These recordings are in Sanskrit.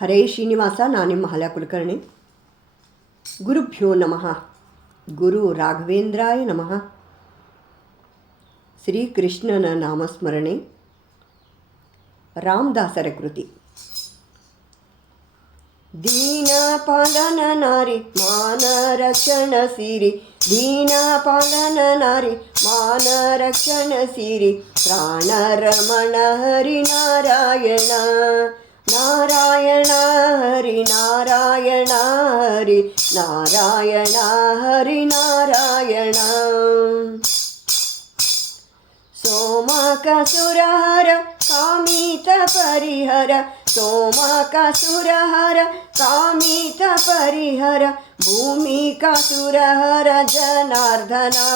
ಹರೇ ಶ್ರೀನಿವಾಸ ನಾನು ನಿಮ್ಮ ಹಲ ಕುಲಕರ್ಣಿ ಗುರುಭ್ಯೋ ನಮಃ ಗುರು ರಾಘವೇಂದ್ರಾಯ ನಮಃ ಶ್ರೀಕೃಷ್ಣನ ನಾಮಸ್ಮರಣೆ ರಾಮದಾಸರ ಕೃತಿ ದೀನ ಪಾಲನ ನಾರಿ ಮಾನ ರಕ್ಷಣ ಸಿರಿ ದೀನ ಪಾಲನ ನಾರಿ ಮಾನ ರಕ್ಷಣ ಸಿರಿ ಪ್ರಾಣ ರಮಣ ಹರಿ नारायण हरि नारायण हरि नारायण हरि नारायण। सोमाकसुरहर कामितपरिहर सोमाकसुरहर कामितपरिहर परिहर। जनार्दना।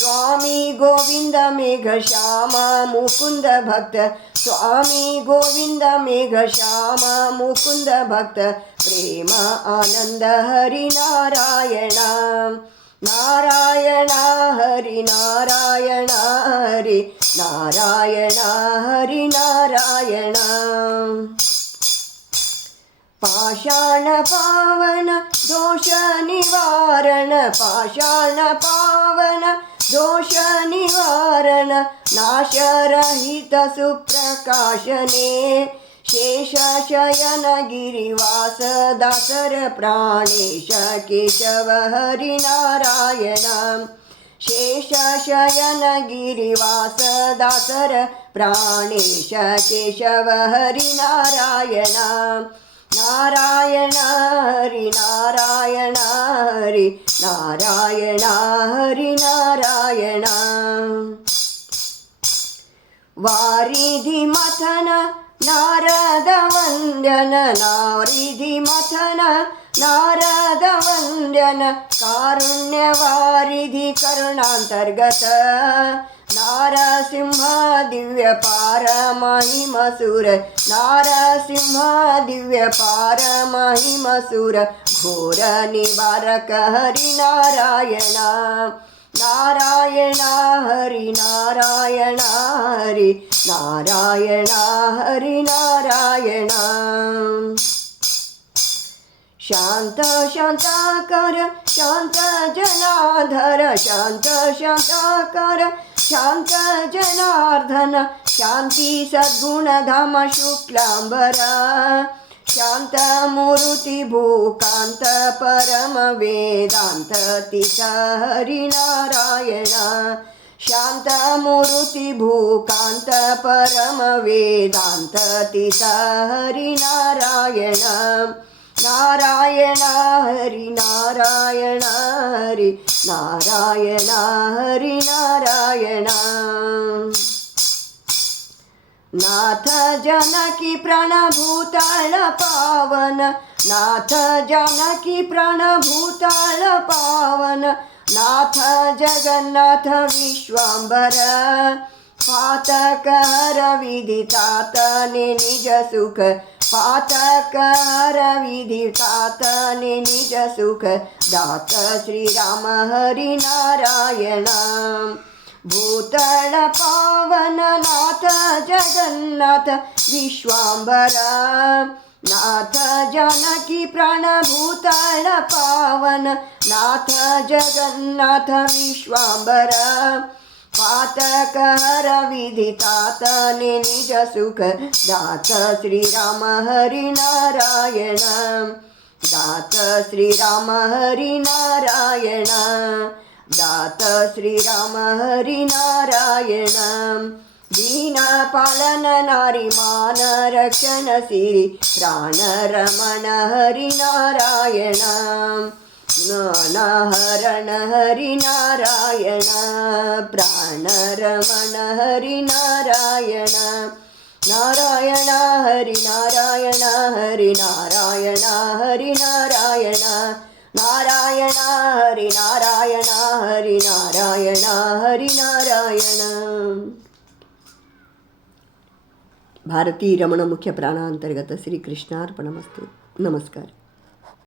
స్వామి గోవింద మేఘ శ్యామ ముకుంద భక్త. స్వామి గోవింద మేఘ శ్యామ ముకుంద భక్త. ప్రేమ ఆనంద హరి నారాయణ. నారాయణ హరి నారాయణ హరి నారాయణ హరి నారాయణ. పాషాణ పావన దోష నివారణ పాషాణ పావన दोषनिवारण नाशरहितसुप्रकाशने शेषशयनगिरिवास दासर प्राणेश केशव हरिनारायण शेषशयनगिरिवास दासर प्राणेश केशव हरिनारायण नारायण हरि नारायण हरि नारायण हरि वारिधि मथन नारद वन्द्यन नारिधि मथन नारद वन्द्यन कारुण्यवारिधि करुणान्तर्गत नारसिंह दिव्यपार महिमसुर घोर निवारक हरिनारायण नारायण हरि नारायण हरि नारायण हरि नारायण। शान्त शान्ताकर शान्त जनाधर शान्त शान्ताकर शान्त जनार्दन शान्ति सद्गुणधाम शुक्लाम्बरा शान्तमूर्तिभूकान्त परमवेदान्त तिस हरिनारायण शान्तमूर्तिभूकान्त परमवेदान्त तिस हरिनारायण नारायण हरि नारायण हरि नारायण हरि नारायण नाथ जानकी प्राणभूताळ पावन। नाथ जानकी प्राणभूताळ पावन। नाथ जगन्नाथ विश्वाम्बर पातकर विदितातने निज सुख। पातकर विदितातने निज सुख। दात श्रीराम हरि नारायण भूतळ पावन नाथ जगन्नाथ विश्वाम्बर नाथ जानकी प्राणभूतळ पावन नाथ जगन्नाथ विश्वाम्बर पातकर विदितातने निज सुख दात श्रीराम हरि नारायण दात श्रीराम हरि नारायण दात श्रीराम हरि नारायण दीनपालन नारी मान रक्षण सिरि प्राण रमण हरि नारायण हरण हरि नारायण प्राण रमण हरि नारायण नारायण हरि नारायण हरि नारायण हरि नारायण नारायण हरि नारायण हरि नारायण हरि नारायण